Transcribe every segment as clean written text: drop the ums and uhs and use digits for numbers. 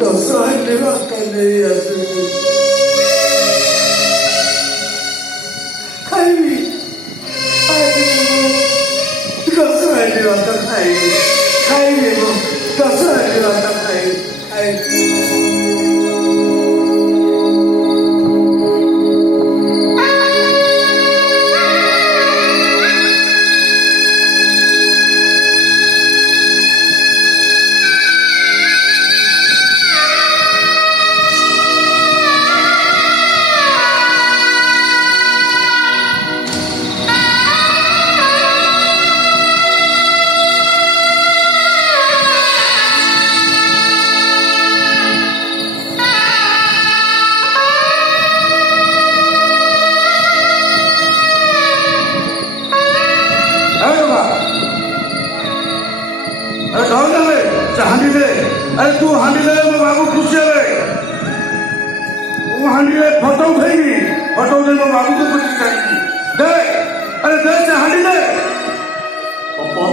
ଦଶ ହାଣ୍ଡି ଭାତ ନେଇ ଆସିବି। ଖାଇବି ଦଶ ହାଣ୍ଡି ଭାତ ଖାଇବି ମୁଁ ଦଶ ହାଣ୍ଡି ଭାତ ଖାଇବି। हांडी दे। अरे तू हांडी दे मो बाबू खुश है। वो हांडी दे फोटो उठेगी फोटो दे मो बाबू को खुशी करेगी। दे अरे दे से हांडी दे। पापा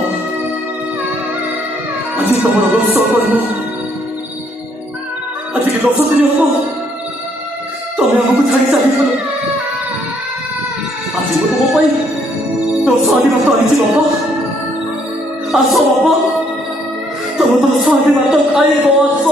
आज तुम रोष कर आज के 10 दिन हम तुम्हें हमको छाड़ी चली आज तुम तो 10 दिन तो आई बाबा आस बाबा तुम तो 10 दिन तो खाई बस